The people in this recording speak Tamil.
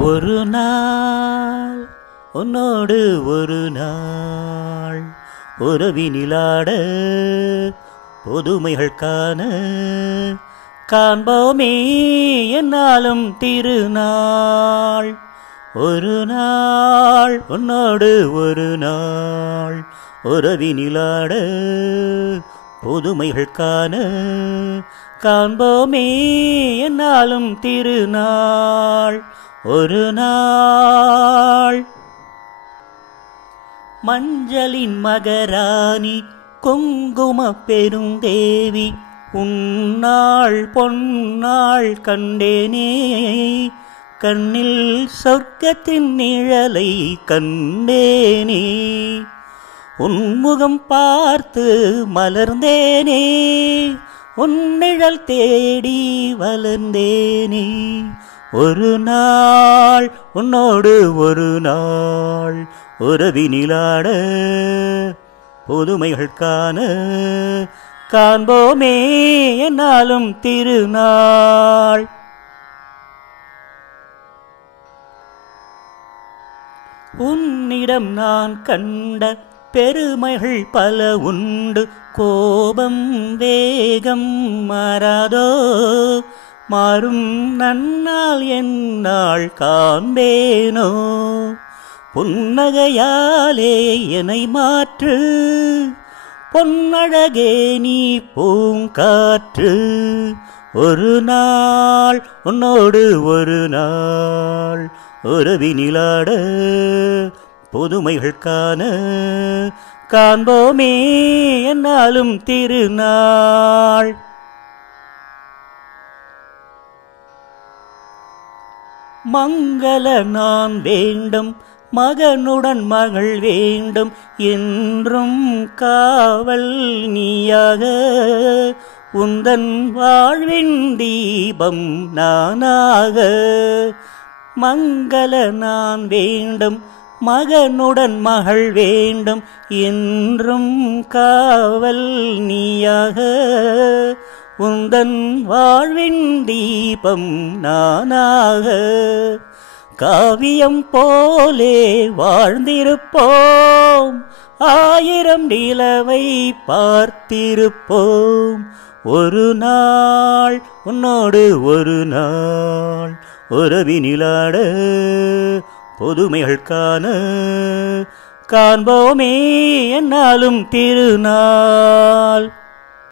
ஒரு நாள் உன்னோடு ஒரு நாள் உறவினிலாட புதுமைகள் காண காண்போமே என்னாலும் திருநாள். ஒரு நாள் உன்னோடு ஒரு நாள் உறவினிலாட புதுமைகள் காண காண்போமே என்னாலும் திருநாள். ஒரு நாள் மஞ்சளின் மகராணி குங்கும பெருந்தேவி உன்னாள் பொன்னாள் கண்டேனே. கண்ணில் சொர்க்கத்தின் நிழலை கண்டேனே. உன்முகம் பார்த்து மலர்ந்தேனே. உன் நிழல் தேடி வளர்ந்தேனே. ஒரு நாள் உன்னோடு ஒரு நாள் உறவினிலாட புதுமைகள் காண காண்போமே என்னாலும் திருநாள். உன்னிடம் நான் கண்ட பெருமைகள் பல உண்டு. கோபம் வேகம் மாறாதோ. மாறும் நன்னாள் என்னாள் காண்பேனோ. புன்னகையாலே என்னை மாற்று. பொன்னழகே நீ பூங்காற்று. ஒரு நாள் உன்னோடு ஒரு நாள் உறவினிலாட புதுமைகள் காண காண்போமே என்னாலும் திருநாள். மங்கள நான் வேண்டும் மகனுடன் மகள் வேண்டும் என்றும் காவல் நீயாக. உந்தன் வாழ்வின் தீபம் நானாக. மங்கள நான் வேண்டும் மகனுடன் மகள் வேண்டும் என்றும் காவல் நீயாக. உந்தன் வாழ்வின் தீபம் நானாக. காவியம் போலே வாழ்ந்திருப்போம். ஆயிரம் நிலவை பார்த்திருப்போம். ஒரு நாள் உன்னோடு ஒரு நாள் உறவினிலாட புதுமைகள் காண காண்போமே என்னாலும் திருநாள்.